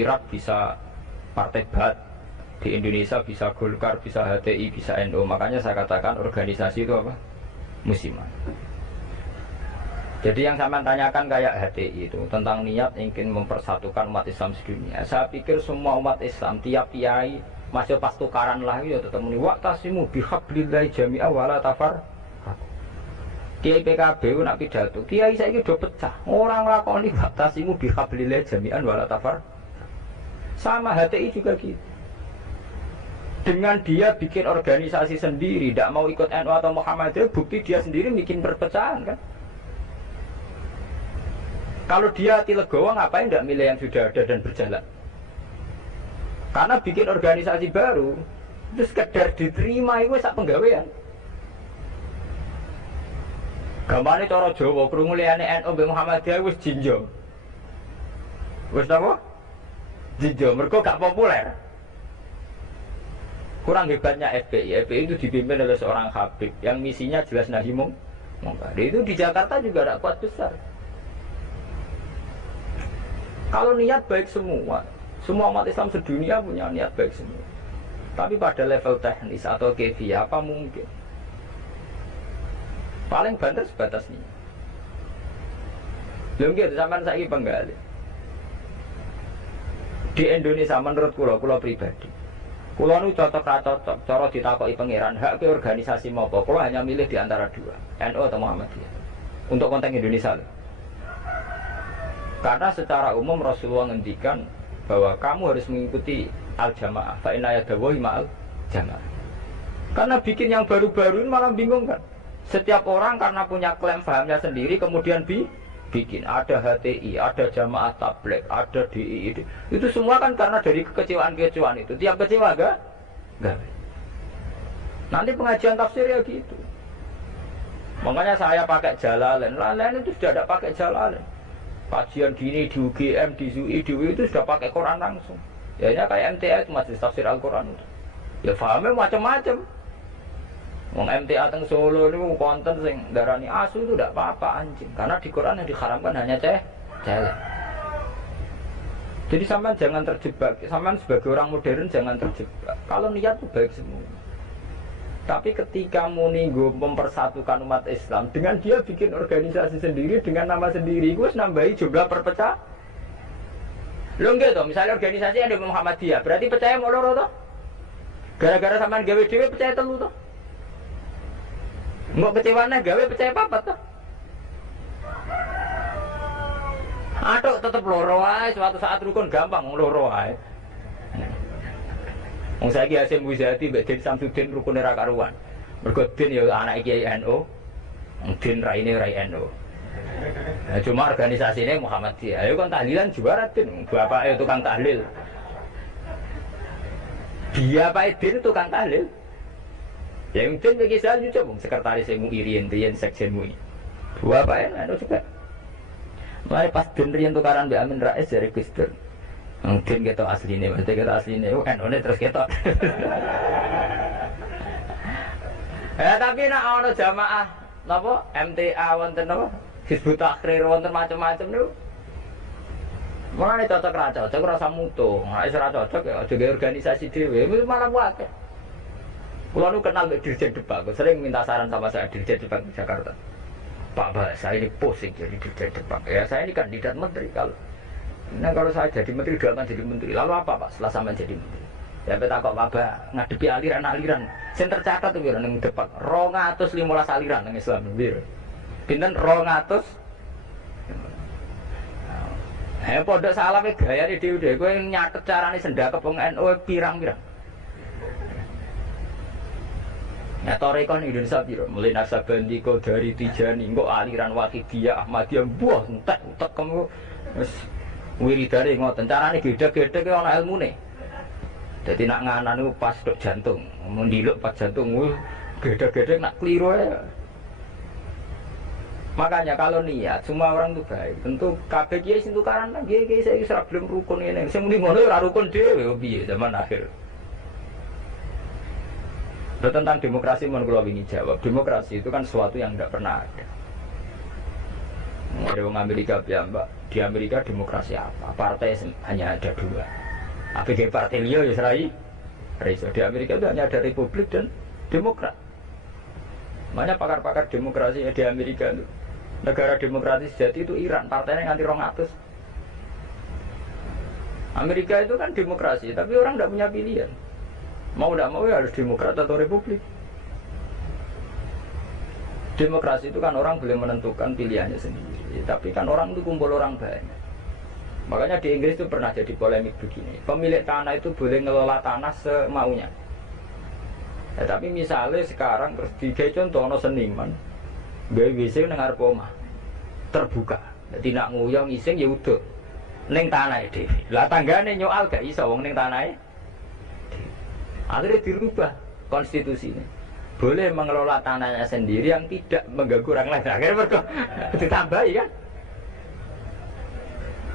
Irak bisa Partai Ba'ath, di Indonesia bisa Golkar, bisa HTI, bisa NU. Makanya saya katakan organisasi itu apa? Musiman. Jadi yang saya tanyakan kayak HTI itu tentang niat ingin mempersatukan umat Islam sedunia. Saya pikir semua umat Islam tiap kiai masih pas tukaran lagi ya tetap muni waqtasimu bihablillahi jami'a wala tafar. Kiai PKB nak pidato, kiai saiki do pecah. Orang lakoni waqtasimu bihablillahi jami'an wala tafar. Sama HTI juga gitu. Dengan dia bikin organisasi sendiri, tidak mau ikut NU atau Muhammadiyah, bukti dia sendiri bikin perpecahan kan. Kalau dia hati legowo ngapain tidak milih yang sudah ada dan berjalan? Karena bikin organisasi baru, itu sekedar diterima itu sak penggawean. Gampangnya cara Jawa, perumuliannya NU be Muhammadiyah wis jinjo. Wis apa? Jinjo, mereka gak populer. Kurang hebatnya FPI. FPI itu dipimpin oleh seorang Habib yang misinya jelas nahi mungkar. Itu di Jakarta juga ada kuat besar. Kalau niat baik semua umat Islam sedunia punya niat baik semua. Tapi pada level teknis atau kefiah apa mungkin? Paling banter sebatas ini. Belum gitu, sampai saya penggali. Di Indonesia menurut kulo pribadi, kulo nu cocok cara ditakoki pangeran hak ke organisasi mau apa? Kulo hanya milih di antara dua, NU atau Muhammadiyah. Untuk konteks Indonesia loh. Karena secara umum Rasulullah ngendikan bahwa kamu harus mengikuti al-jamaah, fa inna yadawahi ma'al jamaah. Karena bikin yang baru-baru ini malah bingung kan. Setiap orang karena punya klaim fahamnya sendiri kemudian bikin ada HTI, ada jamaah tabligh, ada DII. Itu semua kan karena dari kekecewaan-kekecewaan itu. Tiap kecewa enggak? Nanti pengajian tafsir ya gitu. Makanya saya pakai Jalalain. Lain itu sudah ada pakai Jalalain. Kajian gini di UGM, di ZUI, di UI itu sudah pakai Quran langsung. Ya ini kayak MTA itu Majelis Tafsir Al-Quran itu. Ya fahamnya macam-macam. Wong MTA teng Solo ini konten sing darani asu itu tidak apa-apa anjing. Karena di Quran yang diharamkan hanya celek. Jadi sampean jangan terjebak. Sampean sebagai orang modern jangan terjebak. Kalau niat itu baik semua. Tapi ketika Munigo mempersatukan umat Islam dengan dia bikin organisasi sendiri dengan nama sendiri, gue nambahi jumlah perpecah. Lo enggak toh, misalnya organisasi ada Muhammadiyah, berarti percaya mau loro toh? Gara-gara sampean gawe dhewe percaya telu toh? Mbok kecewane gawe percaya papat toh? Aduh tetep loro wae, suatu saat rukun gampang loro wae. Wong saiki Hasyim Muzadi mbek Den Samsudin rukune ra karuan. Mergo Den ya anak Kiai NU, Den raine rai NU. Nah, cuma organisasinya Muhammadiyah. Ayo kan tahlilan juara Den, bapake tukang tahlil. Dia Pak Den tukang tahlil. Ya yang Den bagi saya juga bung sekretaris MUI riyen sekjen MUI. Bapake NU juga. Mari pas Den riyen tukaran mbek Amin Rais dari Gus Dur. Mungkin kita aslinya, berarti kita aslinya, NU terus kita. Tapi nak ono jamaah, napa MTA wonten napa, Hizbut Tahrir wonten macam-macam niku. Mulane cocok ra cocok rasa mutu. Nek ora cocok ya aja organisasi dhewe, itu malah wae. Kulo nu kenal Dirjen Depak, sering minta saran sama saya Dirjen Depak di Jakarta. Pak, saya ini pusing jadi Dirjen Depak. Ya saya ini kandidat menteri kalau. Nah kalau saya jadi menteri, doakan jadi menteri. Lalu apa Pak setelah sampai jadi menteri? Ya kita kok Pak ngadepi aliran-aliran. Yang tercatat tuh biar neng depan 215 aliran neng Islam biar. Pinten 200. Pondok salah gaya nih dia. Gue nyatet carane sendak kepung NU pirang-pirang. Ya torekon Indonesia piro, mulai Naksabandi kok dari Tijani, kok aliran Wahidiyah, Ahmadiyah, buah entek kamu. Wiridane ngoten carane gedhe-gedhe ki ana ilmune. Dadi nak nganan niku pas tok jantung, mendiluk pas jantung gedhe-gedhe nak kliru ya. Makanya kalau niat semua orang itu baik. Tentu kabeh kiai sing tukaran nang kiai saiki ora belum rukun ngene. Sing muni ngono ora rukun dhewe piye zaman akhir. Tentang demokrasi mun kula wingi jawab, demokrasi itu kan sesuatu yang tidak pernah ada. Ada orang Amerika piyambak, di Amerika demokrasi apa? Partai hanya ada dua. APG partai liya ya serai. Di Amerika itu hanya ada Republik dan Demokrat. Makanya pakar-pakar demokrasi di Amerika itu, negara demokrasi sejati itu Iran, partainya nganti 200. Amerika itu kan demokrasi, tapi orang tidak punya pilihan. Mau tidak mau ya harus Demokrat atau Republik. Demokrasi itu kan orang boleh menentukan pilihannya sendiri, tapi kan orang itu kumpul orang banyak. Makanya di Inggris itu pernah jadi polemik begini, pemilik tanah itu boleh ngelola tanah semaunya. Ya, tapi misalnya sekarang terus digawe contoh ono seniman, gawe WC nang arep omah terbuka, jadi nak nguyong iseng ya udah neng tanah dhewe. Lah tanggane nyoal gak iso wong ning tanahe. Akhirnya dirubah konstitusinya. Boleh mengelola tanahnya sendiri yang tidak mengganggu orang lain. Akhirnya mereka ditambahi kan.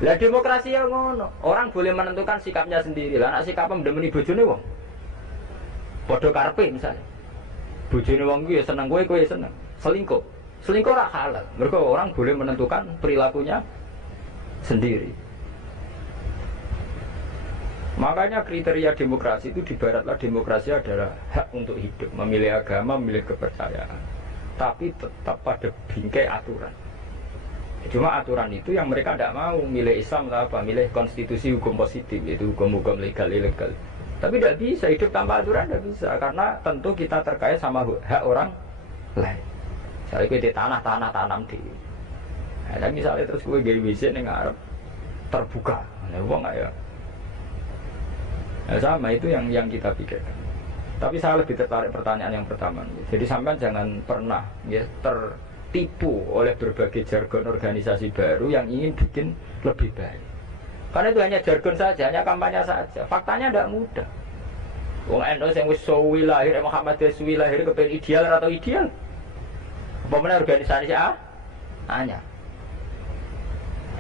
Lah demokrasi yang ngono, orang boleh menentukan sikapnya sendiri. Lah nek sikapnya mendemeni bojone wong. Padha karepe misalnya. Bojone wong kuwi ya seneng kowe ya seneng. Selingkuh. Selingkuh ora halal. Mereka orang boleh menentukan perilakunya sendiri. Makanya kriteria demokrasi itu di baratlah demokrasi adalah hak untuk hidup, memilih agama, memilih kepercayaan, tapi tetap pada bingkai aturan. Cuma aturan itu yang mereka tidak mau, milih Islam atau apa, milih konstitusi hukum positif, yaitu hukum-hukum legal ilegal. Tapi tidak bisa hidup tanpa aturan, tidak bisa, karena tentu kita terkait sama hak orang lain. Misalnya kita tanah tanam di, nah, misalnya terus gue gawe WC ning ngarep terbuka, nah gue nggak ya. Nah, sama itu yang kita pikirkan. Tapi saya lebih tertarik pertanyaan yang pertama. Jadi sampean jangan pernah ya tertipu oleh berbagai jargon organisasi baru yang ingin bikin lebih baik. Karena itu hanya jargon saja, hanya kampanye saja. Faktanya tidak mudah. Wong NU yang wis suwi lahir, Muhammadiyah suwi lahir kepen ideal atau ideal? Apa organisasi hanya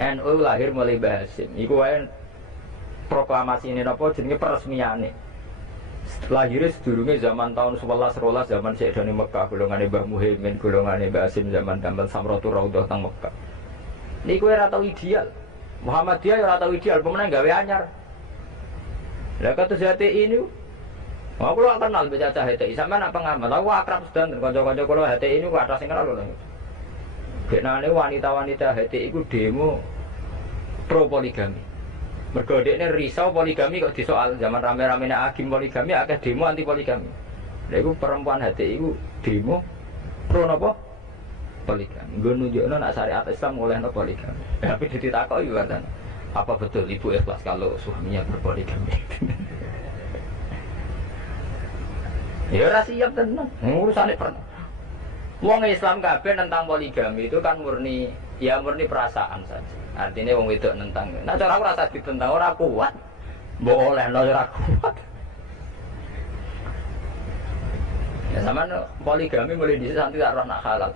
NU lahir mulai Basim. Iku wae proklamasi ini apa jenenge peresmiane. Lahirnya sedurunge zaman tahun 11 zaman Sayyidina Mekah, golongane Mbah Muhaimin, golongane Mbah Asim zaman Damel Samratul Raudhah teng Mekah. Niku ora tau ideal. Muhammadiyah ora tau ideal, pemenang gawe anyar. Lah kata HTI ini aku lu kenal baca HTI, sampean apa ngamal? Aku akrab sedanten kanca-kanca kula HTI ini ku atas sing kenal lho. Genane wanita-wanita HTI iku demo pro poligami. Mergo dekne risau poligami kok disoal zaman rame-rame nek agim poligami akeh demo anti poligami. Lha iku perempuan hati iku demo pro napa? Poligami. Nggo nunjukno nek syariat Islam olehno poligami. Tapi ditakoki kan. Apa betul ibu ikhlas kalau suaminya berpoligami? Ya ora siap tenan. Urusane pernah. Wong Islam kabeh tentang poligami itu kan murni perasaan saja. Artinya wong wedok nentang. Nah cara aku rasa ditentang ora kuat. Mbok olehno ora kuat. Ya sama poligami mulai dhisik santi tak roh nak halal.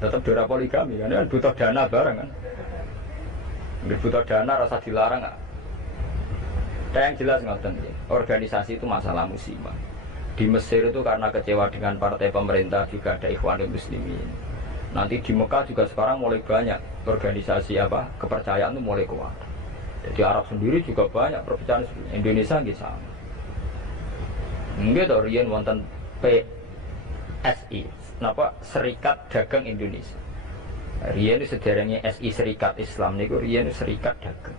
Tetep dora poligami kan butuh dana bareng kan. Nggih butuh dana rasa dilarang enggak. Yang jelas ngoten iki. Organisasi itu masalah musibah. Di Mesir itu karena kecewa dengan partai pemerintah juga ada Ikhwanul Muslimin. Nanti di Mekah juga sekarang mulai banyak organisasi kepercayaan itu mulai kuat. Jadi Arab sendiri juga banyak perpecahan. Indonesia gitu sama. Enggak tahu riyen wonten PSI, Serikat Dagang Indonesia. Riyen itu sederhana SI Serikat Islam niku riyen Serikat Dagang.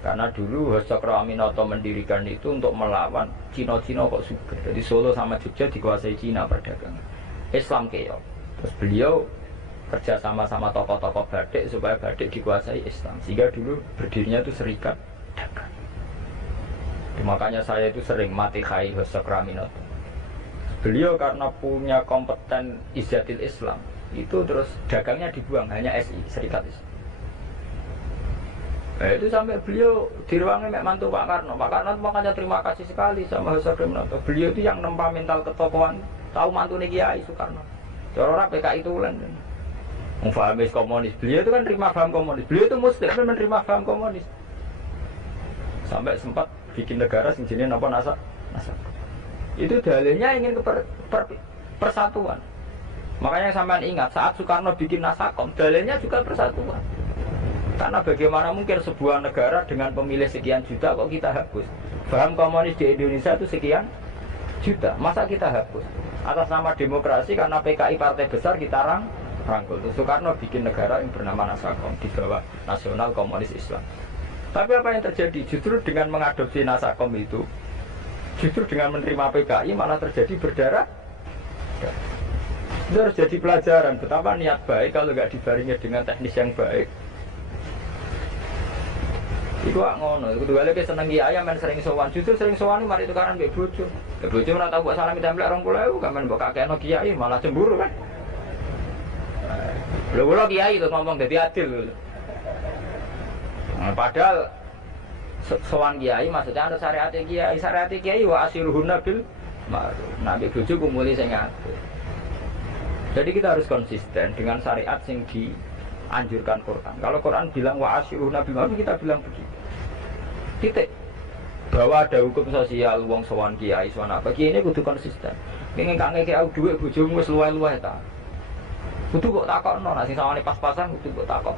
Karena dulu Hasakro Aminoto mendirikan itu untuk melawan Cina-Cina kok suka. Jadi Solo sama Jogja dikuasai Cina perdagangan. Islam keok. Terus beliau kerja sama tokoh-tokoh batik supaya batik dikuasai Islam. Sehingga dulu berdirinya itu Serikat Dagang. Makanya saya itu sering mati khai Hasakro Aminoto. Beliau karena punya kompeten Izzatil Islam, itu terus dagangnya dibuang, hanya SI, Serikat Islam. Itu sampai beliau di ruangnya mek mantu Pak Karno. Pak Karno makanya terima kasih sekali sama Hasakro Aminoto. Beliau itu yang nempa mental ketokohan, tahu mantune Kiai Soekarno. Cara PKI itu ulen. Fahamis komunis, beliau itu kan terima paham komunis. Beliau itu muslim kan menerima paham komunis. Sampai sempat bikin negara sing jenenge napa NASA. Itu dalilnya ingin persatuan. Makanya sampean ingat saat Soekarno bikin Nasakom, dalilnya juga persatuan. Karena bagaimana mungkin sebuah negara dengan pemilih sekian juta kok kita hapus? Paham komunis di Indonesia itu sekian juta, masa kita hapus? Atas nama demokrasi karena PKI partai besar kita rangkul. Soekarno bikin negara yang bernama Nasakom di bawah Nasional Komunis Islam. Tapi apa yang terjadi? Justru dengan mengadopsi Nasakom itu, justru dengan menerima PKI malah terjadi berdarah. Itu harus jadi pelajaran betapa niat baik kalau nggak dibarengi dengan teknis yang baik. Iku ngono, iku dua lagi seneng kiai men sering sowan, justru sering sowan mari tukaran mbek bojo. Mbek bojo ora tau mbok salami templek 20.000, kan mbok kakekno kiai malah cemburu kan. Lho kula kiai itu ngomong dadi adil lho. Nah, padahal sowan kiai maksudnya ana syariat kiai wa asiruhunna bil ma'ruf. Nah, mbek bojo kumuli sing ngatur. Jadi kita harus konsisten dengan syariat sing dianjurkan Quran. Kalau Quran bilang wa asiruhunna bil ma'ruf, kita bilang begitu. Titik. Bahwa ada hukum sosial wong sowan kiai sowan apa kiai ini kudu konsisten. Pengen kange kiai dhuwit bojomu wis luwih-luwih ta. Kudu kok takokno nek sing sawane pas-pasan kudu kok takok.